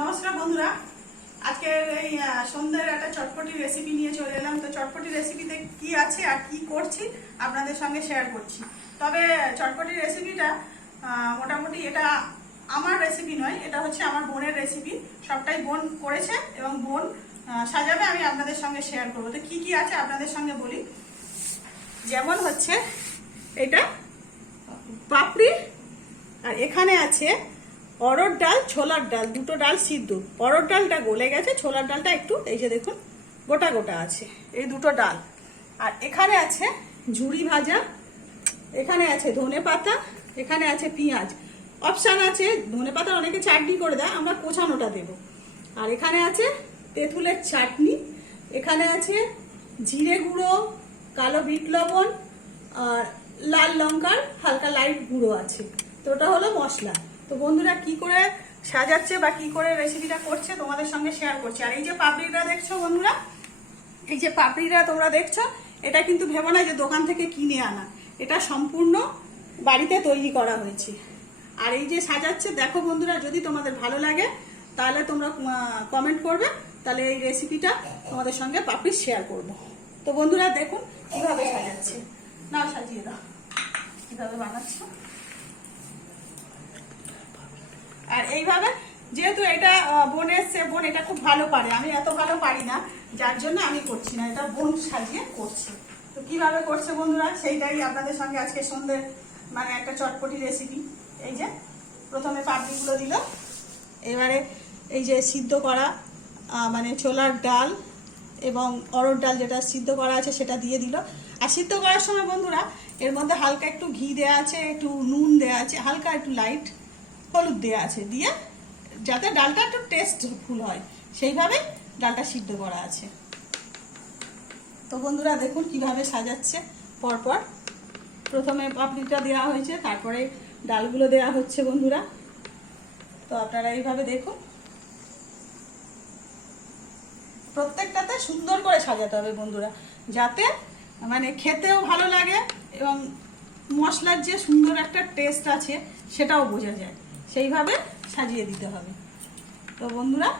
নমস্কার বন্ধুরা, আজকের এই সন্ধ্যার একটা চটপটি রেসিপি নিয়ে চলে এলাম। তো চটপটি রেসিপিতে কি আছে আর কি করছি আপনাদের সঙ্গে শেয়ার করছি। তবে চটপটি রেসিপিটা মোটামুটি এটা আমার রেসিপি নয়, এটা হচ্ছে আমার বোনের রেসিপি। সবটাই বোন করেছে এবং বোন সাজাবে, আমি আপনাদের সঙ্গে শেয়ার করবো। তো কি কি আছে আপনাদের সঙ্গে বলি। যেমন হচ্ছে এটা পাপড়ি, আর এখানে আছে অরহর ডাল, ছোলার ডাল, দুটো ডাল সিদ্ধ। অরহর ডালটা গলে গেছে, ছোলার ডালটা একটু এই যে দেখুন গোটা গোটা আছে, এই দুটো ডাল। আর এখানে আছে ঝুড়ি ভাজা, এখানে আছে ধনে পাতা, এখানে আছে পেঁয়াজ। অপশান আছে, ধনে পাতা অনেকে চাটনি করে দেয়, আমরা কোচানোটা দেব। আর এখানে আছে তেঁতুলের চাটনি, এখানে আছে জিরে গুঁড়ো, কালো বিট লবণ, আর লাল লঙ্কার হালকা লাইট গুঁড়ো আছে। তো ওটা হলো মশলা। তো বন্ধুরা কি করে সাজাচ্ছে বা কি করে রেসিপিটা করছে তোমাদের সঙ্গে শেয়ার করছি। আর এই যে পাপড়িটা দেখছো বন্ধুরা, এই যে পাপড়িটা তোমরা দেখছো, এটা কিন্তু ভেবো না যে দোকান থেকে কিনে আনা, এটা সম্পূর্ণ বাড়িতে তৈরি করা হয়েছে। আর এই যে সাজাচ্ছে দেখো বন্ধুরা, যদি তোমাদের ভালো লাগে তাহলে তোমরা কমেন্ট করবে, তাহলে এই রেসিপিটা তোমাদের সঙ্গে পাপড়ি শেয়ার করব। তো বন্ধুরা দেখুন কিভাবে সাজাচ্ছে, না সাজিয়ে দাও কিভাবে বানাচ্ছ। আর এইভাবে যেহেতু এটা বোন এসছে, বোন এটা খুব ভালো পারে, আমি এত ভালো পারি না, যার জন্য আমি করছি না, এটা বোন সাজিয়ে করছে। তো কিভাবে করছে বন্ধুরা সেইটাই আপনাদের সঙ্গে আজকে সন্ধ্যে মানে একটা চটপটি রেসিপি। এই যে প্রথমে পাপড়িগুলো দিল, এবারে এই যে সিদ্ধ করা মানে ছোলার ডাল এবং অরহর ডাল যেটা সিদ্ধ করা আছে সেটা দিয়ে দিল। আর সিদ্ধ করার সময় বন্ধুরা এর মধ্যে হালকা একটু ঘি দেওয়া আছে, একটু নুন দেওয়া আছে, হালকা একটু লাইট হলুদ দেওয়া আছে, দিয়ে যাতে ডালটা একটু টেস্টফুল হয় সেইভাবে ডালটা সিদ্ধ করা আছে। তো বন্ধুরা দেখুন কিভাবে সাজাচ্ছে পরপর। প্রথমে পাপড়িটা দেওয়া হয়েছে, তারপরে ডালগুলো দেওয়া হচ্ছে বন্ধুরা। তো আপনারা এইভাবে দেখুন, প্রত্যেকটাতে সুন্দর করে সাজাতে হবে বন্ধুরা, যাতে মানে খেতেও ভালো লাগে এবং মশলার যে সুন্দর একটা টেস্ট আছে সেটাও বোঝা যায়, সেইভাবে সাজিয়ে দিতে হবে। তো বন্ধুরা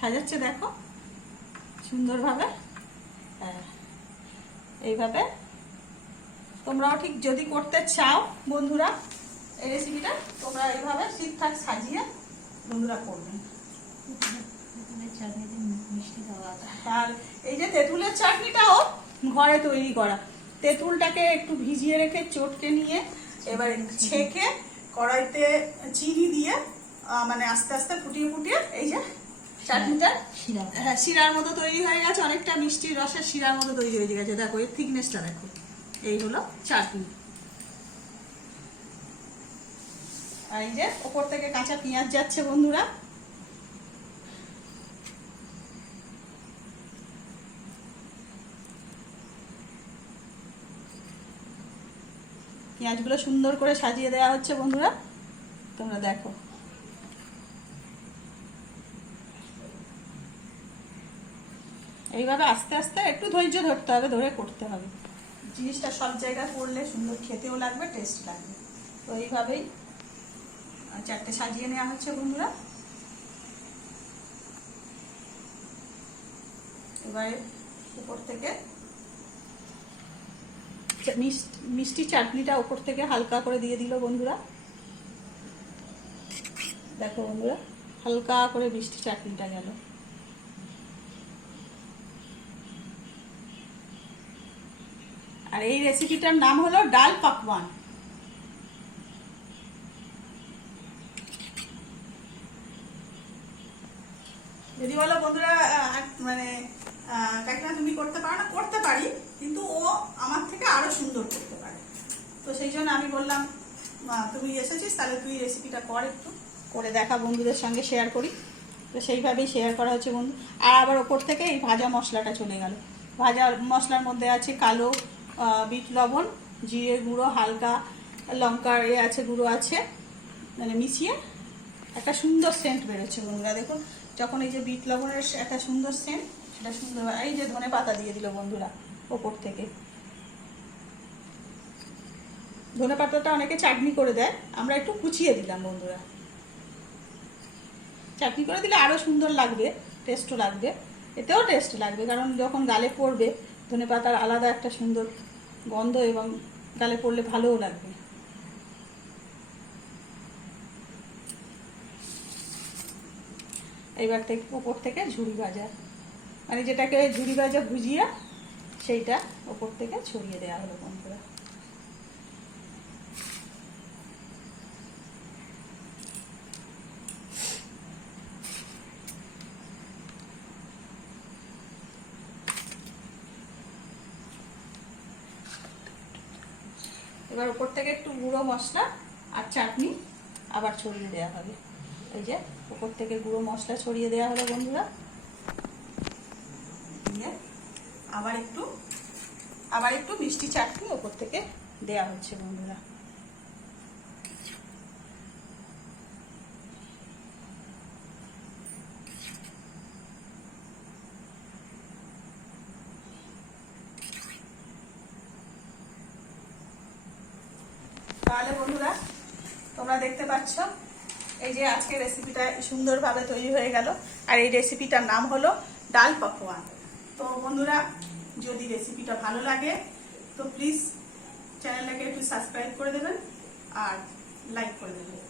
সাজাচ্ছে দেখো সুন্দরভাবে। এইভাবে তোমরাও ঠিক যদি করতে চাও বন্ধুরা এই রেসিপিটা, তোমরা এইভাবে ঠিকঠাক সাজিয়ে বন্ধুরা করবেন। আর এই যে তেঁতুলের চাটনিটাও ঘরে তৈরি করা, তেঁতুলটাকে একটু ভিজিয়ে রেখে চটকে নিয়ে এবারে ছেঁকে কড়াইতে চিনি দিয়ে মানে আস্তে আস্তে ফুটিয়ে ফুটিয়ে এই যে চাটনিটা হ্যাঁ শিরার মতো তৈরি হয়ে গেছে, অনেকটা মিষ্টি রসের শিরার মতো তৈরি হয়ে গেছে। দেখো এর থিকনেসটা দেখো, এই হলো চাটনি। আর এই যে ওপর থেকে কাঁচা পেঁয়াজ যাচ্ছে বন্ধুরা। পেঁয়াজগুলো সুন্দর করে সাজিয়ে দেওয়া হচ্ছে বন্ধুরা, তোমরা দেখো। এইভাবে আস্তে আস্তে একটু ধৈর্য ধরতে হবে, ধরে করতে হবে, জিনিসটা সব জায়গায় করলে সুন্দর খেতেও লাগবে, টেস্ট লাগবে। তো এইভাবেই চারটে সাজিয়ে নেওয়া হচ্ছে বন্ধুরা। এবারে উপর থেকে মিষ্টি চাটনিটা উপর থেকে হালকা করে দিয়ে দিল বন্ধুরা। দেখো বন্ধুরা হালকা করে মিষ্টি চাটনিটা গেল। আর এই রেসিপিটার নাম হলো ডাল পাকওয়ান। যদি বলো বন্ধুরা মানে কাকিমা তুমি করতে পারো না, করতে পারি, কিন্তু ও আমার থেকে আরো সুন্দর করতে পারে। তো সেই জন্য আমি বললাম তুই এসেছিস তাহলে তুই রেসিপিটা কর, একটু করে দেখা, বন্ধুদের সঙ্গে শেয়ার করি। তো সেইভাবেই শেয়ার করা হচ্ছে বন্ধু। আর আবার ওপর থেকে এই ভাজা মশলাটা চলে গেল। ভাজা মশলার মধ্যে আছে কালো বিট লবণ, জিরে গুঁড়ো, হালকা লঙ্কার আছে গুঁড়ো আছে, মানে মিশিয়ে একটা সুন্দর সেন্ট বেরোচ্ছে বন্ধুরা। দেখুন যখন এই যে বিট লবণের একটা সুন্দর সেন্ট, সেটা সুন্দর। এই যে ধনে পাতা দিয়ে দিল বন্ধুরা ওপর থেকে। ধনে পাতাটা অনেকে চাটনি করে দেয়, আমরা একটু কুচিয়ে দিলাম বন্ধুরা। চাটনি করে দিলে আরও সুন্দর লাগবে, টেস্টও লাগবে, এতেও টেস্ট লাগবে, কারণ যখন গালে পড়বে ধনে পাতার আলাদা একটা সুন্দর গন্ধ এবং গালে পড়লে ভালোও লাগবে। এইবার থেকে ওপর থেকে ঝুড়ি ভাজা, মানে যেটাকে ঝুড়ি ভাজা ভুজিয়া, সেইটা ওপর থেকে ছড়িয়ে দেওয়া হলো বন্ধুরা। এবার উপর থেকে একটু গুঁড়ো মশলা আর চাটনি আবার ছড়িয়ে দেওয়া হবে। এই যে উপর থেকে গুঁড়ো মশলা ছড়িয়ে দেওয়া হলো বন্ধুরা। আবার একটু মিষ্টি চাটনি উপর থেকে দেওয়া হচ্ছে বন্ধুরা। তাহলে বন্ধুরা তোমরা দেখতে পাচ্ছ এই যে আজকে রেসিপিটা সুন্দরভাবে তৈরি হয়ে গেল। আর এই রেসিপিটার নাম হলো ডাল পাকোয়ান। তো বন্ধুরা যদি রেসিপিটা ভালো লাগে তো প্লিজ চ্যানেলটাকে একটু সাবস্ক্রাইব করে দেবেন আর লাইক করে দেবেন।